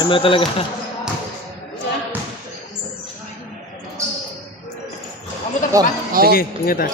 Ayaw mo na talaga. Sige, ingat ah.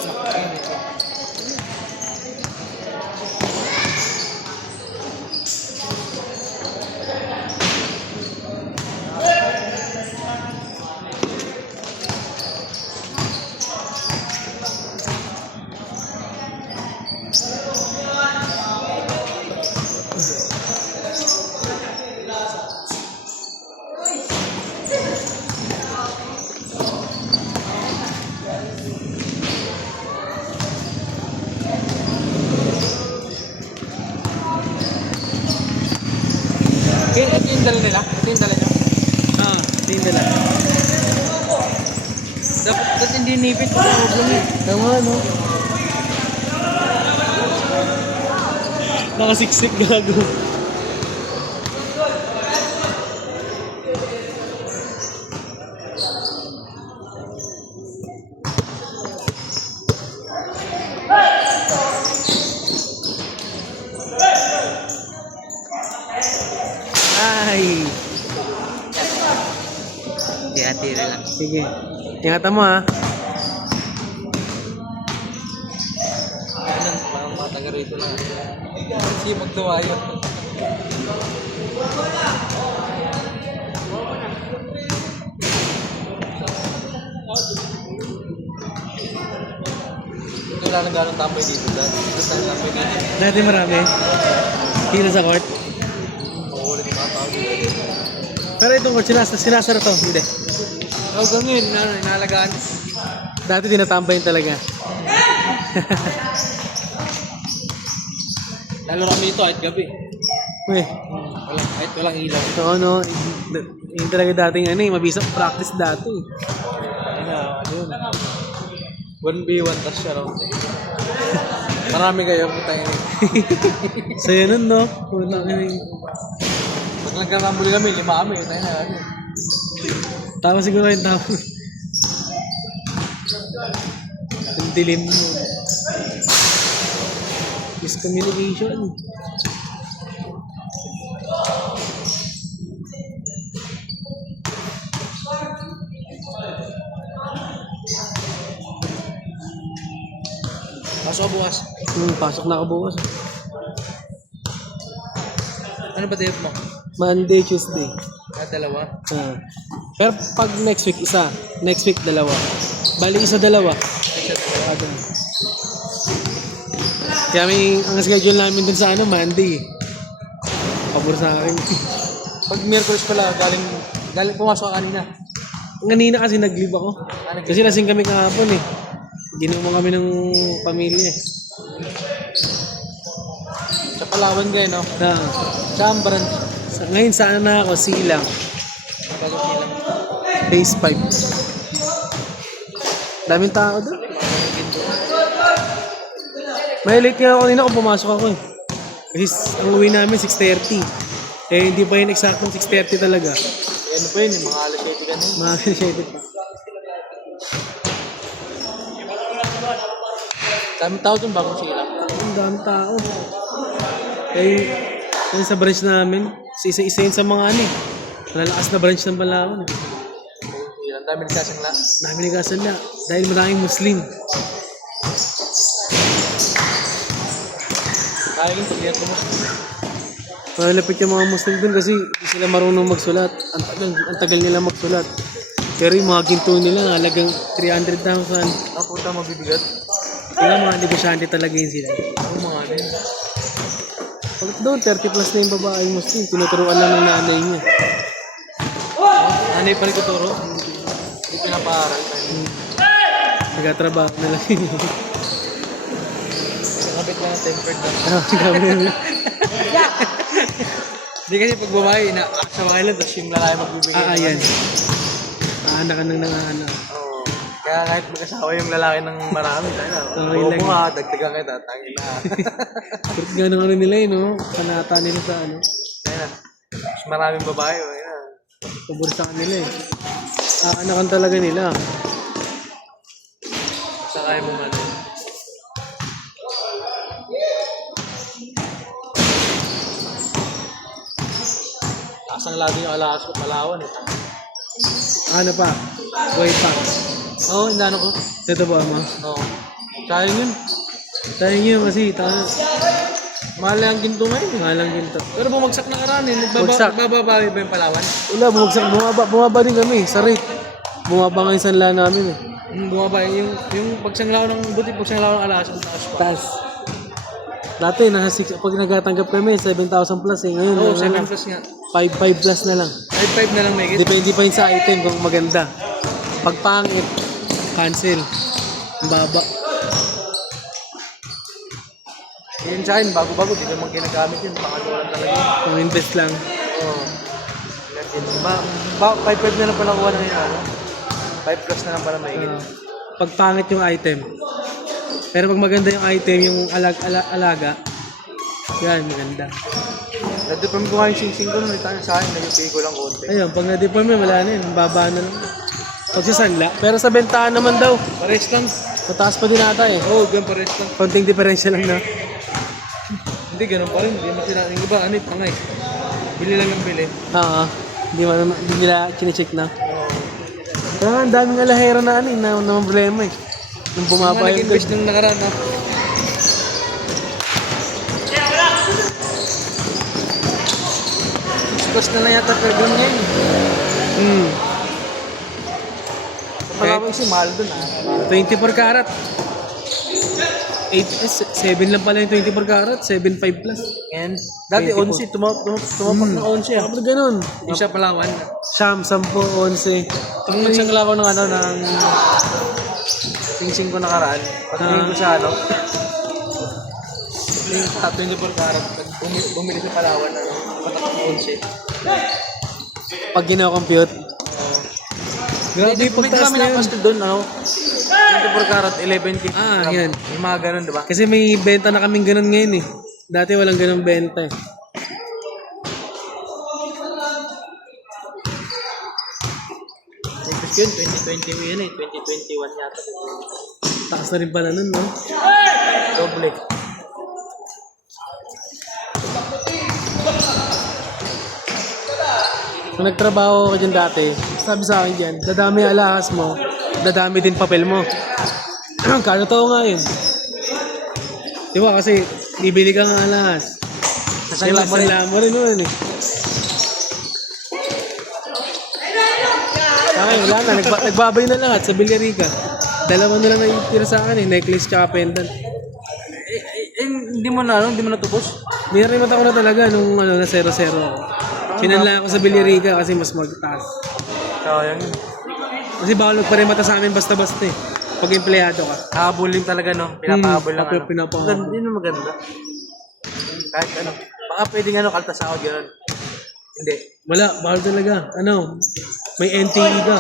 Ito yung dala nila? Ito yung dala nyo? Tingin nila. Dapat hindi nipit pa sa problem eh. Tama, no? Nakasiksik gago. Ay! Hindi, atira lang. Sige. Ingatan mo ha. Ayun, parang mga taga rito lang. Kasi magtuwayo. Ito lang gano'ng tambay dito. Ito lang tambay dito. Dati marami. Hila sa court. Paulit mga tao dito. Pero itong court, sinasara to. Hindi. Hanggang yun, inalagaan. Dati tinatambayin talaga. Lalo kami ito kahit gabi. Uy. Kahit walang ilaw. Ito ano, yung talaga dating ano eh, mabisang practice dati. Ayun. 1v1 tas siya raw. Marami kayo putang ina. Saya nun no? Puta ka na Pag nagkarambuli kami, 5 kami. Tayo na. Tama siguro yung tama. Ang dilim mo. Miscommunication. Pasok ka bukas. Pasok na ako bukas. Ano ba date mo? Monday, Tuesday. Dalawa. Pero pag next week, isa. Next week, dalawa. Bali, isa, dalawa. Kaya ang schedule namin dun sa ano, Monday. Pabor sa akin. Pag Miyerkules pala, galing pumasok ka kanina. Kanina kasi nag-leave ako. Kasi lasing kami kahapon eh. Ginumo kami ng pamilya eh. Sa Palawan kayo, no? Saan branch? Ngayon saan na ako? Silang. Bago silang. Phase 5. Daming tao doon. May late nga ako kanina kung pumasok ako eh. Kasi ang uwi namin 6:30. Eh hindi pa yun eksaktong 6:30 talaga. Ano pa yun? Yung mga alas 7 ganun. Mga alas 7 pa. Daming tao dun bagong silang. Ang daming tao. Eh, yun sa branch namin, isa-isa yun sa mga ano eh. Malalakas na branch ng Palawan eh. Ang dami nagsasangla. Dami nagkasala. Dahil maraming Muslim. Kaya yung pag-iyak mo. Malapit yung mga Muslim dun kasi hindi sila marunong magsulat. Ang tagal nila magsulat. Pero yung mga ginto nila, halagang 300,000. Ang puta mabibigat. Kaya mga negosyante talaga yun sila. Ang mga ano yun. Pag doon, 30 plus na yung babaeng Muslim. Tinuturuan lang ng nanay niya. Nanay pa rin kuturo. Hindi pinapaaral. Nagtatrabaho na lang yun. Nakabit lang ang tempered lang. Kami. Hindi kasi pag babae, inaaksawa lang, tapos yung lalaki magbibigay. Ayan. Aanak ka nang nanganak. Oo. Kaya kahit mag-asawa yung lalaki ng marami, tayo na. Okay Oo lang. mo nga, dagdagan kita, tangin na. Pero gano'n ano nila yun, no? Panata nila sa ano. Tayo na. Mas maraming babae, ayun na. Pabor sa kanila eh. Aanakan talaga nila. Sa kaya mo man. Asang lagi yung alas ko, Palawan eh. Ano pa? Wait pa. Oo, hindi ano ko. Ito ba mo? Oo. Sayang yun. Sayang yun kasi Mahal ang ginto ngayon. malang ginto. Pero bumagsak na karaan eh. Bumagsak. Nagbabawi ba yung Palawan? Wala, bumaba din kami sa rate. Bumaba nga yung sanla namin eh. Bumaba yung pagsanglaw ng buti, pagsanglaw ng alas ko, taas pa. Taas. Dati, pag nagatanggap kami, 7,000 plus eh. Ngayon, Oo, 7 ano, plus nga. 5 plus na lang. 5 na lang may Depende pa yun sa item kung maganda. Pag pangit, cancel. Ang baba. Yun sa akin, bago-bago, di naman ginagamit yun. Pangalawalan talaga yun. Kung invest lang. Oo. 5 na lang pala kuha na yun, ano? 5 plus na lang pala may Pag pangit yung item. Pero pag maganda yung item, yung alaga, yan, maganda. Nag-deform ko nga yung sing-sing ko nung itayo sa akin, nag-pay ko lang konti. Ayun, pag na-deform yun, wala na yun. Baba na lang. Pag sa sanla. Pero sa bentahan naman daw. Pares lang. Mataas pa din ata eh. Oo, ganun pares lang. Konting diferensya lang na. Hindi, ganun pa rin. Hindi mo sila, yung iba, ano yung pangay. Bili lang yung bili. Oo. Hindi nila chinecheck na. Oo. Kaya nga, ang daming alahera na ano eh, na problema eh. Nung bumaba Mga yung nag-invest nung nakaraan, no? Plus na lang yata per gram ngayon. Palawan si mahal dun, ah. 24 karat. 7 lang pala yung 24 karat, 7.5 plus. And dati 11, tumapak ng 11 ah. Kapag ganun. Yung siya Palawan. Siyam, 10, 11. Pag nagsangla ko ng ano, ng sing-sing ko nakaraan, pagtingin ko sa ano, yung 24 karat, bumili sa Palawan, ano, patak ng 11. Pag gina-compute. Grabe, Hindi pagtaas kami na yun. napasto doon, ano, 24 karat, 11.50. Ah, yan. Yung mga ganun, di ba? Kasi may benta na kaming ganun ngayon eh. Dati walang ganun benta eh. Tapos yun, 2020 yun eh, 2021 yata. Takas na rin pala nun, no? Doble. Kung nagtrabaho ka dyan dati, sabi sa akin dyan, dadami ang alahas mo, dadami din papel mo. Kano tao nga yun? Di ba kasi bibili ka ng alahas. Sasangla mo rin. Sasangla mo rin naman eh. Ay, wala na. Nagbabay na lahat sa Villarica. Dalawa na lang naitira sa akin eh. Necklace tsaka pendant. Hindi mo na, ano, hindi mo natubos? Nirimat ako na talaga nung ano, na 0-0 ako. Sinanla ako sa Villarica kasi mas magtaas. Sayang yun. Kasi bawal magparimata sa amin basta-basta eh. Pag empleyado ka. Habulin talaga, no? Pinapahabol lang, ano? Pinapahabol. Hindi na maganda. Kahit ano. Baka pwedeng ano, kaltas ako gano'n. Hindi. Wala, bawal talaga. Ano, may NTE ka.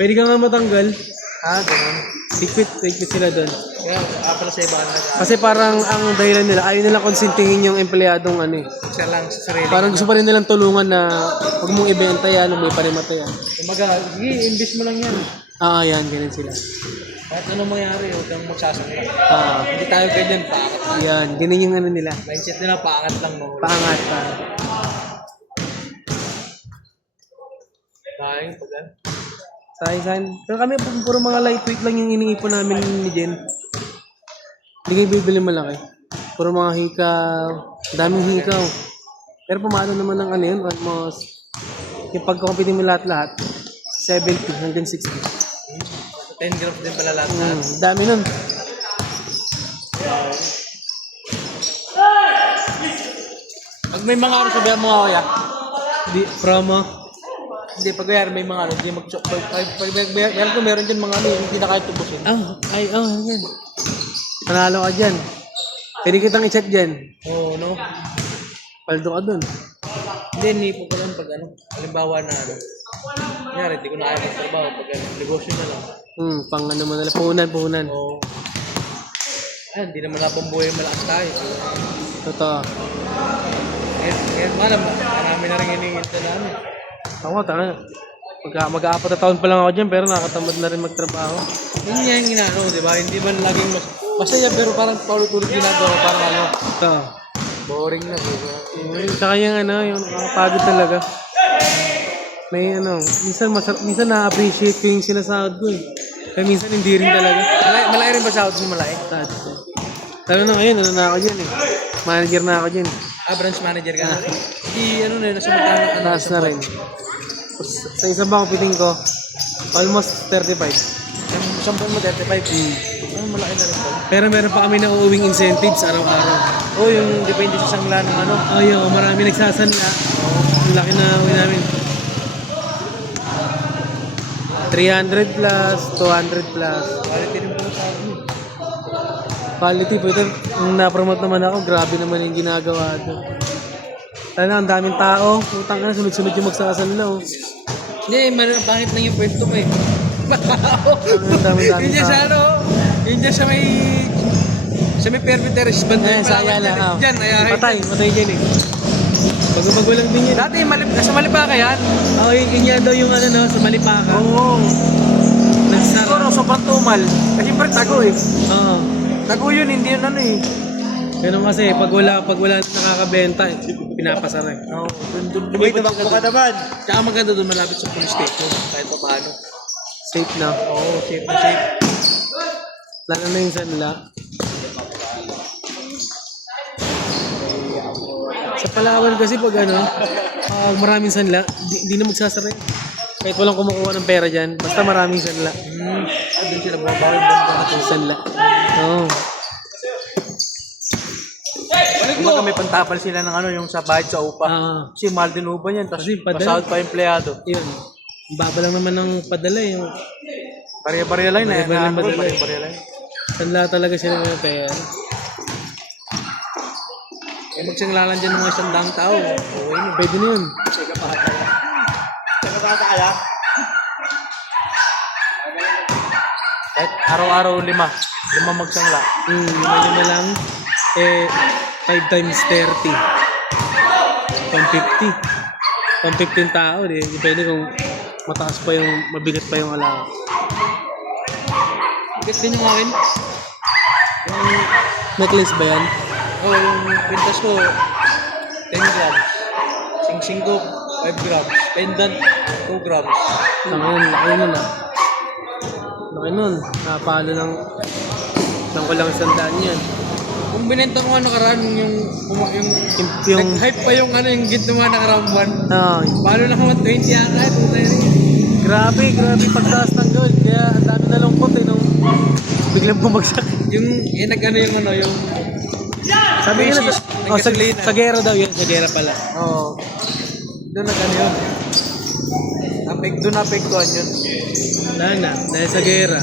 Pwede ka nga matanggal. Gano'n. Higpit sila doon. Kaya, pala sa iba na. Kasi parang ang dahilan nila, ayaw nila konsintingin yung empleyadong ano eh. Siya lang sa sarili. Parang gusto pa rin nilang tulungan na huwag mong ibenta yan, may parimata yan. Kumbaga, sige, invest mo lang yan. Yan, ganun sila. Kahit anong mangyari, huwag kang magsasangla. Hindi tayo ganyan, paangat. Yan, ganun yung ano nila. Mindset nila, paangat lang, no? Paangat pa. Sayang, pag ano. Sayang. Pero kami, puro mga lightweight lang yung iniipon namin ni Jen. Hindi kayo bibili malaki. Puro mga hikaw. Daming hikaw. Pero pumalo naman ng ano yun, almost. Yung pagkakumpitin mo lahat-lahat, 70 hanggang 60. 10 grams din pala lahat na. Dami nun. Pag may mga ano, sabihan mo nga, kuya. Promo. Hindi, pag kaya may mga ano, hindi meron ko meron dyan mga ano, hindi na kahit tubusin. Yan. Panalo ka dyan. Pwede kitang i-chat dyan. Oo, no? Paldo ka dun. Hindi, nipo ko lang pag ano, halimbawa na ano. Kanyari, hindi ko na kaya magtrabaho pag ano, negosyo na lang. Pang ano mo nila, puhunan. Oo. Hindi naman napambuhay malakas tayo. Totoo. Ngayon, malam, marami na rin hinihintay namin. Ako, mag-aapat na taon pa lang ako dyan, pero nakatamad na rin magtrabaho. Yun nga yung inaano, di ba? Hindi man laging masaya, pero parang paulit-ulit ginagawa, parang ano. Ito. Boring na po. Saka yung yung nakakapagod talaga. May minsan na-appreciate ko yung sinasahod ko eh. Kaya minsan hindi rin talaga. Malaki rin ba sahod mo malaki? Sad. Lalo na ngayon, na ako dyan eh. Manager na ako dyan. Branch manager ka na. Di nasa magkano Taas na rin. Sa isang bang piting ko, almost 35. Isang buwan mo 35. Malaki na rin po. Pero meron pa kami na uuwing incentives araw-araw. Yung depende sa sangla ng Yung marami nagsasanla. Ang laki na uwi namin. 300 plus, 200 plus. Quality rin po sa akin. Quality, pero nung na-promote naman ako, grabe naman yung ginagawa doon. Talaga, ang daming tao. Utang ka na, sunod-sunod yung magsasanla. Hindi, pangit lang yung pwesto mo eh. Ang daming Yun dyan tao. yun dyan sa may permiteris banda. Saya lang. Dyan, Patay dyan eh. Bago-bago lang din yan. Dati, nasa Malipaka yan. Yun yan daw yung sa Malipaka. Oo. Siguro, sobrang tumal. Kasi siyempre, tago eh. Oo. Tago yun, hindi yun eh. Ganun kasi, pag wala nakakabenta, pinapasara eh. Oo. Lumipat ka naman. Tsaka maganda doon, malapit sa police station. Kahit pa paano. Safe na. Oo, safe na safe. Lalo na yung sanla. Sa Palawan kasi pag maraming sanla, hindi na magsasara yun. Kahit walang kumukuha ng pera dyan, basta maraming sanla. Doon sila bumabawal banda na Yung sanla. Oo. Kumbaga may pantapal sila ng yung sa bayad sa upa. Kasi mahal din upa niyan. Tapos Kasi padala. pasahod pa yung empleyado. Yun. Ang baba lang naman ng padala eh. Bariya-bariya line na. Bariya-bariya line. Sanla talaga sila ng pera. Magsanglalan dyan mga 100 tao. Okay na. Pwede na yun. Kahit araw-araw 5 magsangla. Lima lang. 5 times 30. 150. 115 tao. Depende kung mataas pa mabigat pa yung alaga. Bigat din yung akin. Necklace ba yan? Yung pintas ko, 10 grams. Sing-sing ko, 5 grams. Pendant, 2 grams. Tangan, laki nun ah. Laki nun. Napalo ng kulang 100 yan. Kung binenta ko nga nakaraan, yung nag-hype pa yung ginawa nakaraan buwan. Palo na 120 yata, Grabe pagtaas ng gold. Kaya ang dami na lungkot nung biglang bumagsak. Yung Sabi nila sa gera daw yun, sa gera pala. Oo. Doon yun. Doon apektuhan yun. Dahil sa gera.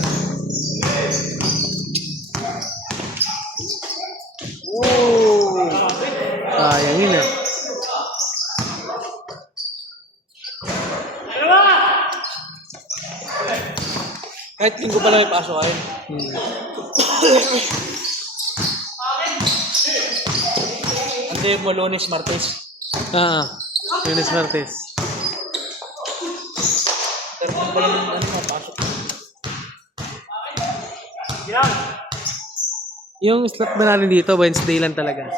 Sayang yun ah. Kahit linggo pala may pasok kayo. Hindi mo Lunes, Martes. Lunes Martes. Pero kung pala mapasok. Yung slot ba natin dito, Wednesday lang talaga.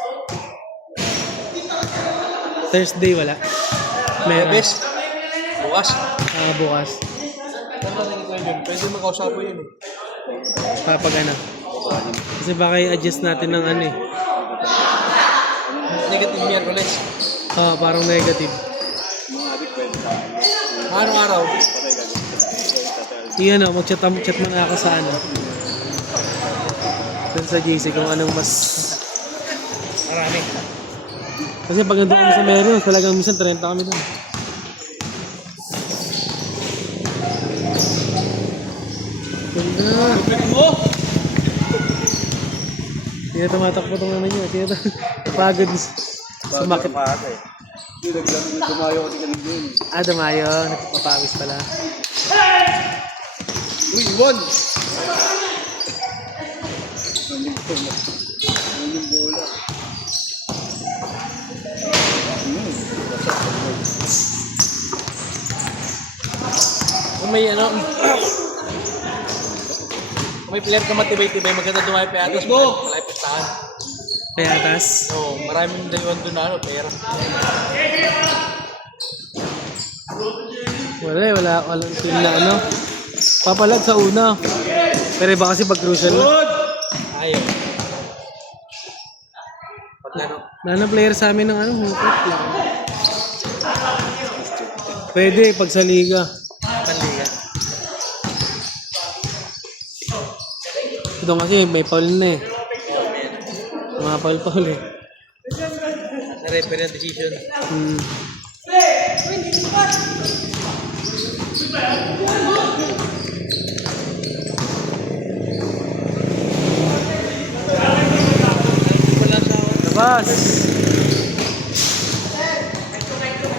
Thursday wala. Bes. Bukas. Bukas. Pwede makausap yun eh. Kapag Kasi baka i-adjust natin ng Negative Miyerkules. Parang negative. Anong araw? Mag-chat muna ako sa dun sa JC kung anong mas... Marami. Kasi pag nandun kami sa Meron, talagang minsan 30 kami dun. Ganda. Hindi na tumatakbo itong nyo. Napagod. Sumakit. Dumayo kasi kanina yun. Dumayo. Nagpapawis pala. Uy, Iwan! Yung bola. Kung may kung may player ka matibay-tibay, maganda dumayo pa yata. Let's go! Malay pistahan. Kaya tas. Oo, maraming daliwan doon na ano, pera. Walang team na ano. Papalag sa una. Pero iba kasi pag crucial na. Ayaw. Pag ano, Lalo player sa amin ng ano, hukot lang. Pwede pag sa liga. panliga. Ito kasi may foul na eh. Mga foul eh. Sa referee ang decision. Hmm. Wala sa Labas!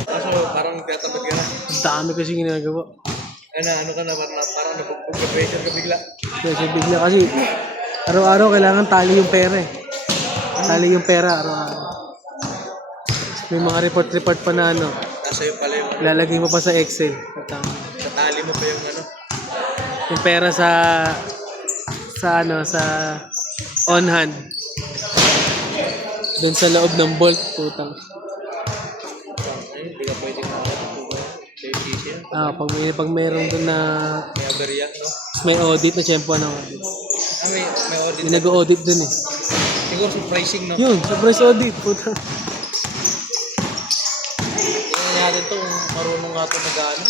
kaso parang katabag yun. Ang dami kasi ginagawa. Ano ka na, parang napag-pressure ka bigla. Kasi bigla kasi araw-araw kailangan tali yung pera eh. Tali yung pera araw-araw. May mga report pa na ano. Nasa iyo pala yung Ilalagay mo pa sa Excel. sa tali mo pa yung ano. Yung pera sa on hand. Doon sa loob ng vault, putang. Ay, hindi ka pwedeng makakatuwa. Decision. Pag mayroon doon na May aberya, no? may audit na tiyempo ng audit. May audit. May nag-audit doon eh. Siguro surprising, no? Yun, surprise audit, putang. Tingnan natin to kung marunong nga ito mag-ano.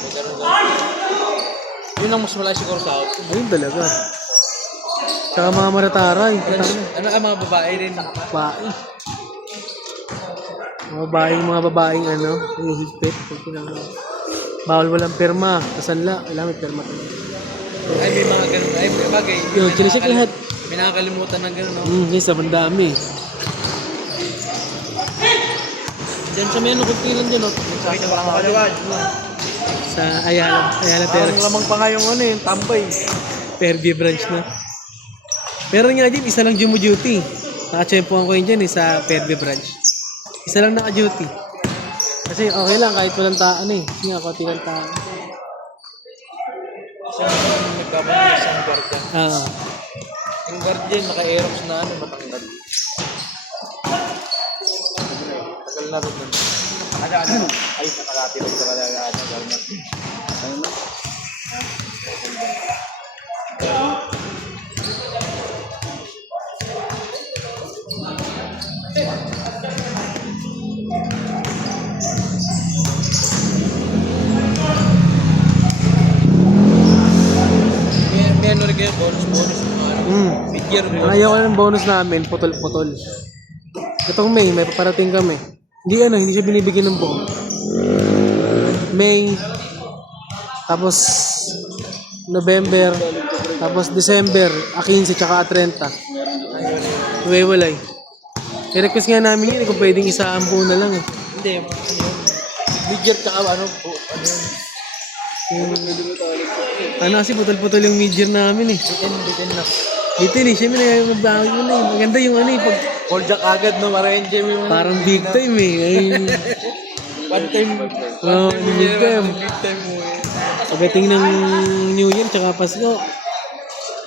Mag-ano. Yun ang mas malaki siguro sa out. Ayun talaga. Tsaka mga marataray. Putang na. Ano ang mga babae rin? Babae. Mga babaeng ano, yung higpit. Bawal walang perma. Kasanla, kailangan may perma. Ay, may mga ganun. Ay, may bagay. Yun, chinisik lahat. May nakakalimutan ng ganun, no? Yes, ang dami. Diyan sa may ano, kuntilan dyan, no? Sa Ayala Terrace. Lamang pa nga yung ano yung tambay. Fairview branch na. Pero nga dyan, isa lang duty. Nakachempohan ko yun dyan sa Fairview branch. Isa lang naka-duty. Kasi okay lang kahit walang taan eh. Kasi nga, konti lang taan. Isang nagkamali isang guardian. Yung guardian, naka-aerox na ano, matanggal. Tagal na rin nun. Ay, nakakatira sa kalagaan ng garment. Ano na? May ano rin kayo, bonus. Mid-year Ang ayaw ko ng bonus namin, putol-putol. Itong may paparating kami. Hindi siya binibigyan ng buo. May, tapos November, tapos December, 15 tsaka 30. Iwewalay. I-request nga namin yun kung pwedeng isa ang buo na lang eh. Hindi, ano yun? Mid-year tsaka ano yun? Ano kasi putol-putol yung mid-year namin eh. Bitin na. Dito eh, siyempre nagbabawi mo na eh. Maganda yung ano eh, pag All jack agad, no? Mara-enjoy mo yung parang big time eh. Ay, one time big time. Big time mo eh. Pagdating ng New Year tsaka Pasko,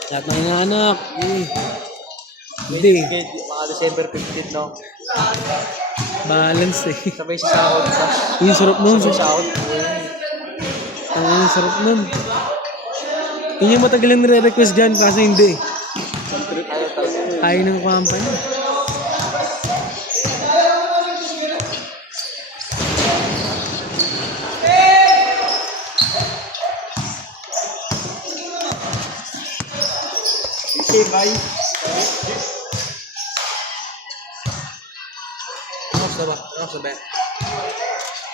lahat ng inaanak, hindi, Mga December 15, no? balance eh. Sabay sa sahod pa. Yung sarap nun, Sahod. ang sarap nun. Yun yung matagal yung nire-request dyan, kasi hindi. Ayaw ng company. Okay, bye. Ano sa ba?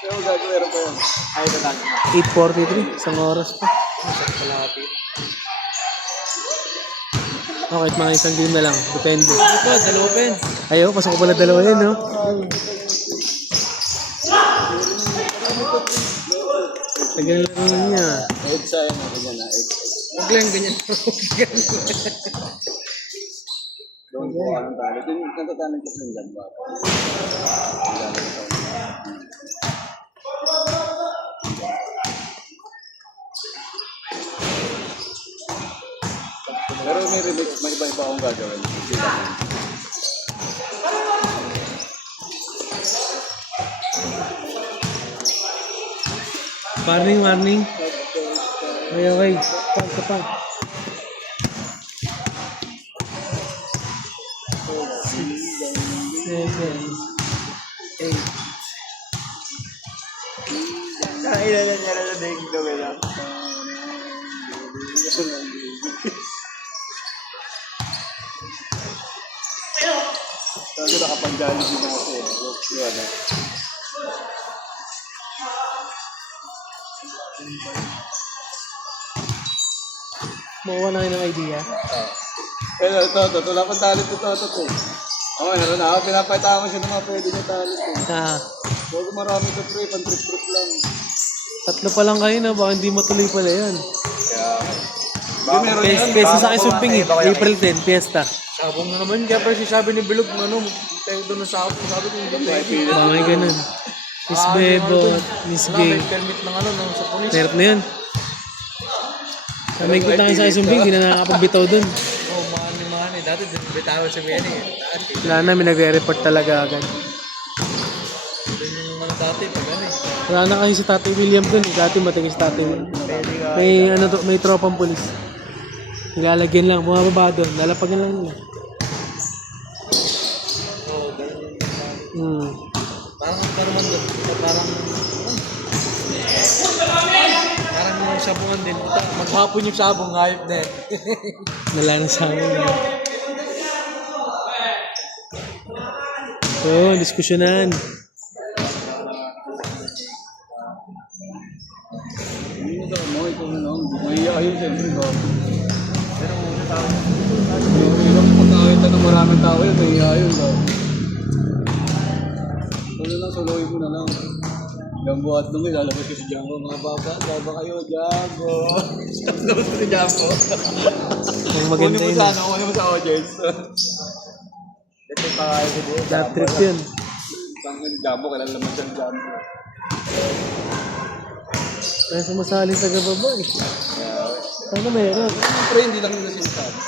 Pero gagawin ko yun. Ay, dalag. 8:43, isang oras pa. Ano sa kalapit? Okay, mga isang game na lang, depende. Ito, dalopen. Ayaw, pasok ko pala dalawa yun, no? Tagal lang niya. Egg sa yun, ganyan na. Egg. Huwag lang ganyan. Doon po, anong tali. Doon, natatanong ko sa dyan ba? Pero may remix, may iba-iba akong gagawin. Warning, warning. Okay, okay. Pa. 6, 7, 8. Ay, ilan niya na din gawin lang. Kasi nakapagdali din ako. Yun, eh. Makuha na kayo ng idea. Pero ito, wala pang talent ito. Oo, naroon na ako. Pinapakita ko siya ng mga pwede niya talent. Ah, Huwag marami ito, pre. Pan-trip-trip lang. 3 pa lang kayo na. Baka hindi matuloy pala yan. Kaya, meron yan. Fiesta sa akin sumping eh. April 10, fiesta. Sabong na naman. Kaya pala sabi ni Bilog, ano, tayo doon na sabong. Sabi ko, hindi tayo. Baka may ganun. Miss Bebot, Miss Wala, Gay. may permit ng ano, sa polis. Meron na yan. May ikot na kayo sa akin sumping, hindi na nakakapagbitaw dun. Oo, mahal. Dati, bitawa sa Bene. Dati. Wala na, may nagre-report talaga agad. Doon yung mga dati, pag ano eh. Wala na kasi si Tatay William dun. Dati matingin si Tatay William. May ano to, may tropang pulis. Nilalagyan lang, bumababa doon. Lalapagan lang nila. Oo, ganun. Parang ang karuman doon. Parang yung sabungan din. Maghapon yung sabong, hayop din. Wala na sa amin. So, diskusyonan. Hindi mo daw mo, ikaw na lang. Mahiya kayo, siyempre. Pero una tao. Ilang pagkakita ng maraming tao yun, mahiya yun. Ano lang, soloy mo na lang. Jambo at nung ilalabas ko si Jambo. Mga baba kayo, Jambo. Lalabas ko si Jambo. Ang maganda yun. Kunin mo sa audience. Ito pa kayo si Jambo. Lab trip yun. Saan ka ni Jambo, kailan naman siya Jambo. Kaya sumasali sa gababa eh. Sana meron. Siyempre, hindi lang nila sinasabi.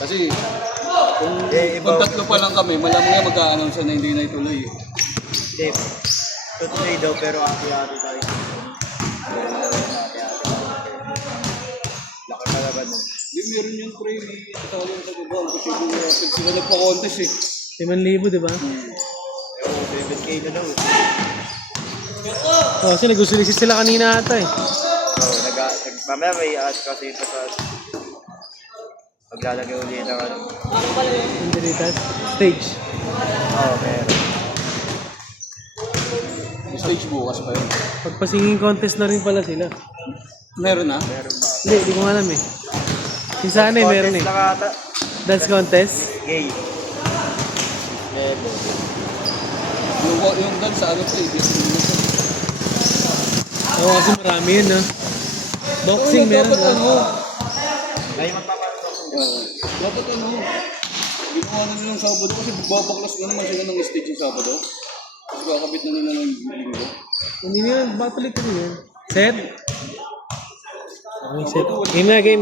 Kasi, kung 3 pa lang kami, malamang nga mag-a-announce na hindi na ituloy. Dave, tutuloy daw pero ati-ati tayo. Laki talaga nun. Hindi, meron yung pre, kasali yung taga-ball. Kasi sila nagpa-contest eh. 5,000, di ba? Pero 7K na daw. Oh, kasi nag-usulisit sila kanina ata eh. Mamaya may ask kasi ito sa paglalagay ulit ng ano. Indiritas. Stage. Oo, meron. Yung stage bukas pa yun. Pagpasinging contest na rin pala sila. Meron na? Meron ba? Hindi, di ko nga alam eh. Yung sana eh, meron eh. Contest lang ata. Dance contest. Gay. Level. Yung dance sa ano pre, Oo, kasi marami yun ah. Boxing meron ah. Ay, magpaparoon ako. Dapat ano, ginawa na nilang Sabado kasi babaklas na naman sila ng stage yung Sabado. Tapos kakabit na nila ng linggo. Hindi nila, batuloy ko rin yun. Set? Okay, set. Game na, game.